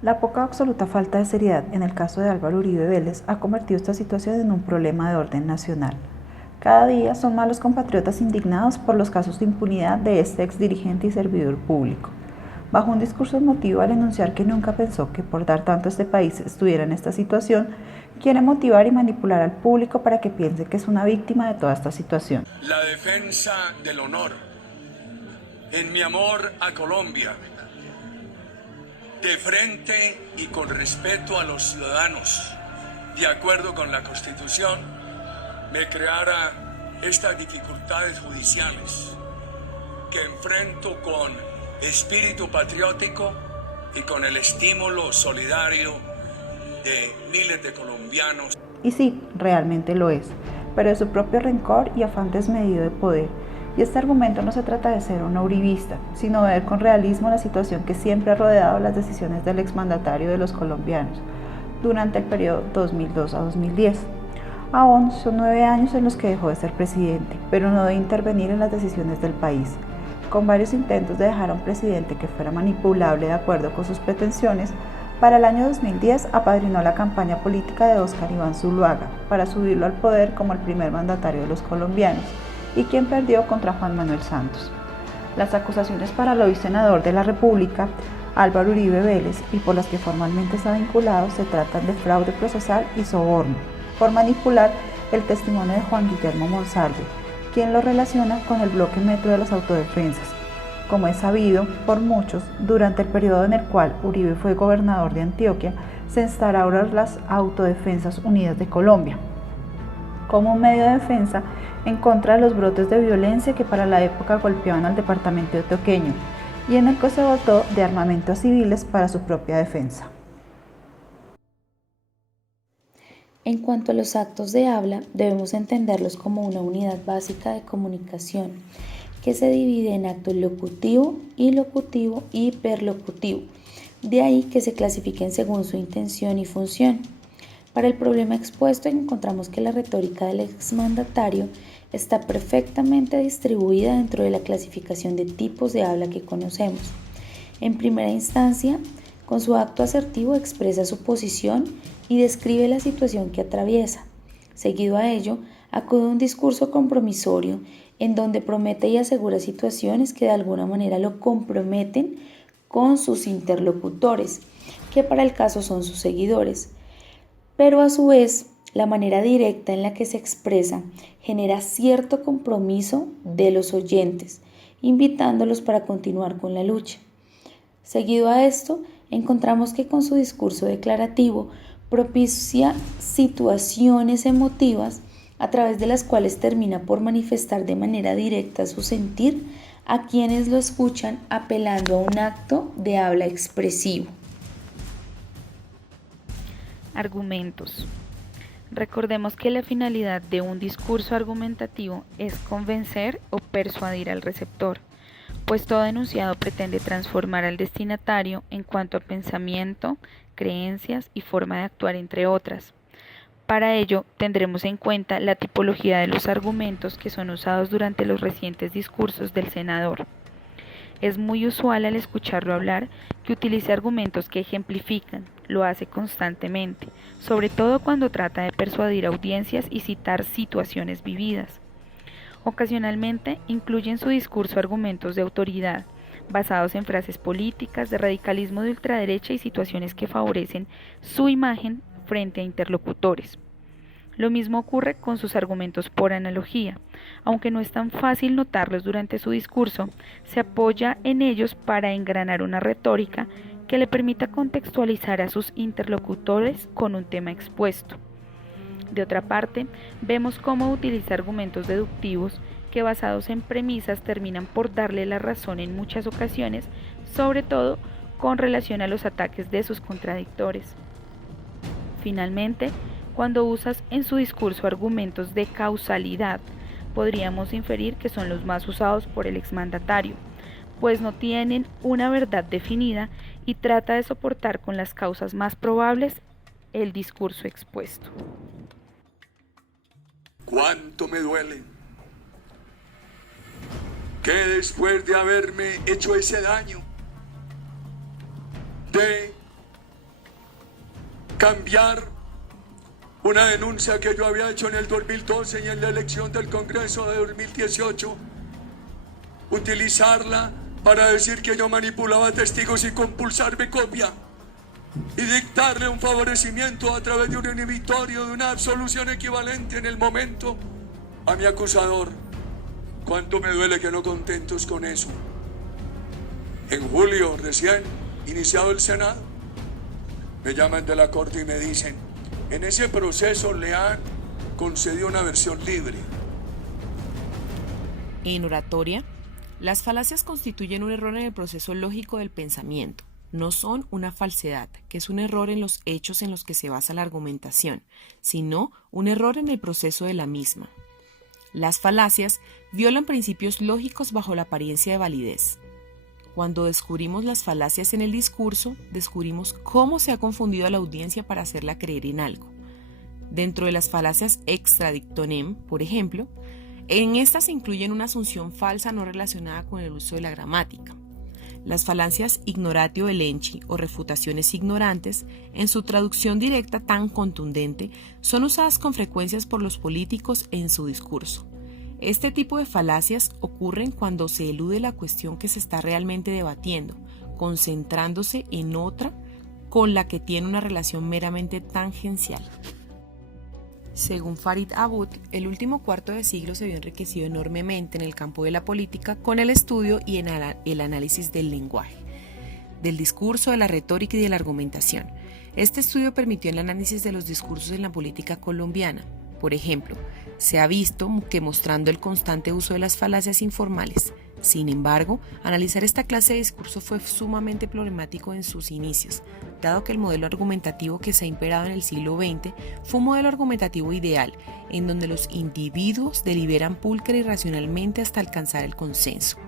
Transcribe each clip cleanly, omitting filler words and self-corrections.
La poca o absoluta falta de seriedad en el caso de Álvaro Uribe Vélez ha convertido esta situación en un problema de orden nacional. Cada día son más los compatriotas indignados por los casos de impunidad de este exdirigente y servidor público. Bajo un discurso emotivo al enunciar que nunca pensó que por dar tanto a este país estuviera en esta situación, quiere motivar y manipular al público para que piense que es una víctima de toda esta situación. La defensa del honor, en mi amor a Colombia, de frente y con respeto a los ciudadanos, de acuerdo con la Constitución, me creara estas dificultades judiciales que enfrento con espíritu patriótico y con el estímulo solidario de miles de colombianos. Y sí, realmente lo es, pero de su propio rencor y afán desmedido de poder. Y este argumento no se trata de ser una uribista, sino de ver con realismo la situación que siempre ha rodeado las decisiones del exmandatario de los colombianos durante el periodo 2002 a 2010. Aún son 9 años en los que dejó de ser presidente, pero no de intervenir en las decisiones del país. Con varios intentos de dejar a un presidente que fuera manipulable de acuerdo con sus pretensiones, para el año 2010 apadrinó la campaña política de Óscar Iván Zuluaga para subirlo al poder como el primer mandatario de los colombianos, y quien perdió contra Juan Manuel Santos. Las acusaciones para el hoy senador de la República, Álvaro Uribe Vélez, y por las que formalmente está vinculado, se tratan de fraude procesal y soborno, por manipular el testimonio de Juan Guillermo Monsalve, quien lo relaciona con el bloque Metro de las Autodefensas. Como es sabido por muchos, durante el periodo en el cual Uribe fue gobernador de Antioquia, se instauraron las Autodefensas Unidas de Colombia, como un medio de defensa en contra de los brotes de violencia que para la época golpeaban al departamento antioqueño, y en el que se dotó de armamento a civiles para su propia defensa. En cuanto a los actos de habla, debemos entenderlos como una unidad básica de comunicación que se divide en acto locutivo, ilocutivo y perlocutivo. De ahí que se clasifiquen según su intención y función. Para el problema expuesto encontramos que la retórica del exmandatario está perfectamente distribuida dentro de la clasificación de tipos de habla que conocemos. En primera instancia, con su acto asertivo expresa su posición y describe la situación que atraviesa. Seguido a ello, acude a un discurso compromisorio en donde promete y asegura situaciones que de alguna manera lo comprometen con sus interlocutores, que para el caso son sus seguidores. Pero a su vez, la manera directa en la que se expresa genera cierto compromiso de los oyentes, invitándolos para continuar con la lucha. Seguido a esto, encontramos que con su discurso declarativo propicia situaciones emotivas a través de las cuales termina por manifestar de manera directa su sentir a quienes lo escuchan, apelando a un acto de habla expresivo. Argumentos. Recordemos que la finalidad de un discurso argumentativo es convencer o persuadir al receptor, pues todo enunciado pretende transformar al destinatario en cuanto a pensamiento, creencias y forma de actuar, entre otras. Para ello, tendremos en cuenta la tipología de los argumentos que son usados durante los recientes discursos del senador. Es muy usual al escucharlo hablar que utilice argumentos que ejemplifican, lo hace constantemente, sobre todo cuando trata de persuadir audiencias y citar situaciones vividas. Ocasionalmente incluye en su discurso argumentos de autoridad, basados en frases políticas, de radicalismo de ultraderecha y situaciones que favorecen su imagen frente a interlocutores. Lo mismo ocurre con sus argumentos por analogía. Aunque no es tan fácil notarlos durante su discurso, se apoya en ellos para engranar una retórica que le permita contextualizar a sus interlocutores con un tema expuesto. De otra parte, vemos cómo utiliza argumentos deductivos que, basados en premisas, terminan por darle la razón en muchas ocasiones, sobre todo con relación a los ataques de sus contradictores. Finalmente, cuando usas en su discurso argumentos de causalidad, podríamos inferir que son los más usados por el exmandatario, pues no tienen una verdad definida y trata de soportar con las causas más probables el discurso expuesto. ¿Cuánto me duele que después de haberme hecho ese daño, de cambiar una denuncia que yo había hecho en el 2012 y en la elección del Congreso de 2018, utilizarla para decir que yo manipulaba testigos y compulsarme copia y dictarle un favorecimiento a través de un inhibitorio, de una absolución equivalente en el momento a mi acusador. Cuánto me duele que no contentos con eso. En julio, recién iniciado el Senado, me llaman de la Corte y me dicen: en ese proceso le han concedido una versión libre. En oratoria, las falacias constituyen un error en el proceso lógico del pensamiento. No son una falsedad, que es un error en los hechos en los que se basa la argumentación, sino un error en el proceso de la misma. Las falacias violan principios lógicos bajo la apariencia de validez. Cuando descubrimos las falacias en el discurso, descubrimos cómo se ha confundido a la audiencia para hacerla creer en algo. Dentro de las falacias extra dictonem, por ejemplo, en estas se incluyen una asunción falsa no relacionada con el uso de la gramática. Las falacias ignoratio elenchi o refutaciones ignorantes, en su traducción directa tan contundente, son usadas con frecuencias por los políticos en su discurso. Este tipo de falacias ocurren cuando se elude la cuestión que se está realmente debatiendo, concentrándose en otra con la que tiene una relación meramente tangencial. Según Farid Abud, el último cuarto de siglo se vio enriquecido enormemente en el campo de la política con el estudio y en el análisis del lenguaje, del discurso, de la retórica y de la argumentación. Este estudio permitió el análisis de los discursos en la política colombiana. Por ejemplo, se ha visto que mostrando el constante uso de las falacias informales. Sin embargo, analizar esta clase de discurso fue sumamente problemático en sus inicios, dado que el modelo argumentativo que se ha imperado en el siglo XX fue un modelo argumentativo ideal, en donde los individuos deliberan pulcra y racionalmente hasta alcanzar el consenso.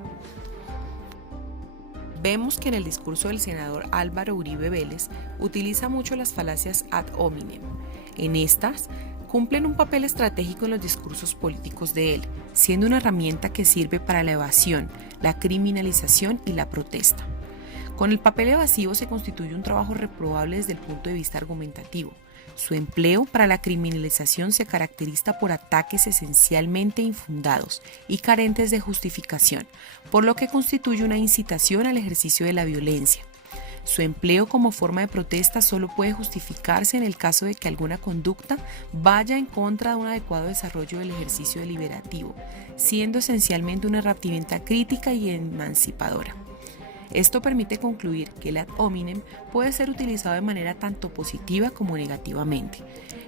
Vemos que en el discurso del senador Álvaro Uribe Vélez utiliza mucho las falacias ad hominem. En estas, cumplen un papel estratégico en los discursos políticos de él, siendo una herramienta que sirve para la evasión, la criminalización y la protesta. Con el papel evasivo se constituye un trabajo reprobable desde el punto de vista argumentativo. Su empleo para la criminalización se caracteriza por ataques esencialmente infundados y carentes de justificación, por lo que constituye una incitación al ejercicio de la violencia. Su empleo como forma de protesta solo puede justificarse en el caso de que alguna conducta vaya en contra de un adecuado desarrollo del ejercicio deliberativo, siendo esencialmente una herramienta crítica y emancipadora. Esto permite concluir que el ad hominem puede ser utilizado de manera tanto positiva como negativamente.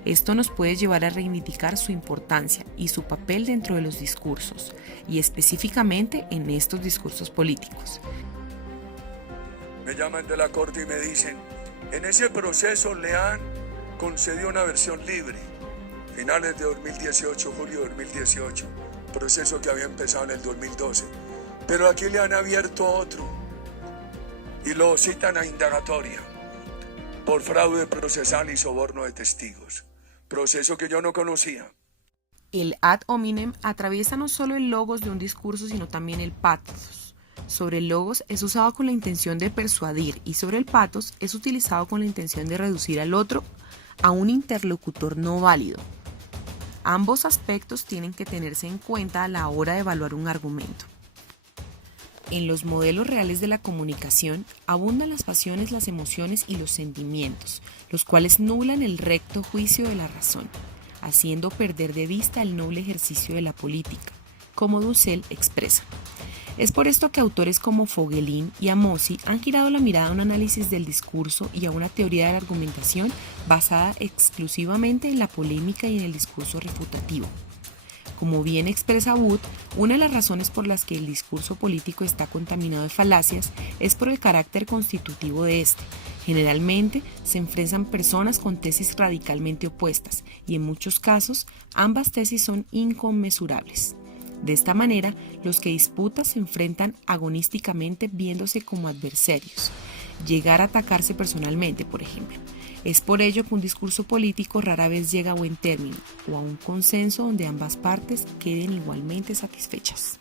Esto nos puede llevar a reivindicar su importancia y su papel dentro de los discursos, y específicamente en estos discursos políticos. Me llaman de la Corte y me dicen: en ese proceso le han concedido una versión libre. Finales de 2018, julio de 2018, proceso que había empezado en el 2012. Pero aquí le han abierto otro y lo citan a indagatoria por fraude procesal y soborno de testigos. Proceso que yo no conocía. El ad hominem atraviesa no solo el logos de un discurso, sino también el pathos. Sobre el logos es usado con la intención de persuadir y sobre el pathos es utilizado con la intención de reducir al otro a un interlocutor no válido. Ambos aspectos tienen que tenerse en cuenta a la hora de evaluar un argumento. En los modelos reales de la comunicación abundan las pasiones, las emociones y los sentimientos, los cuales nublan el recto juicio de la razón, haciendo perder de vista el noble ejercicio de la política, como Dussel expresa. Es por esto que autores como Fogelin y Amosi han girado la mirada a un análisis del discurso y a una teoría de la argumentación basada exclusivamente en la polémica y en el discurso refutativo. Como bien expresa Wood, una de las razones por las que el discurso político está contaminado de falacias es por el carácter constitutivo de este. Generalmente se enfrentan personas con tesis radicalmente opuestas y en muchos casos ambas tesis son inconmensurables. De esta manera, los que disputan se enfrentan agonísticamente viéndose como adversarios, llegar a atacarse personalmente, por ejemplo. Es por ello que un discurso político rara vez llega a buen término o a un consenso donde ambas partes queden igualmente satisfechas.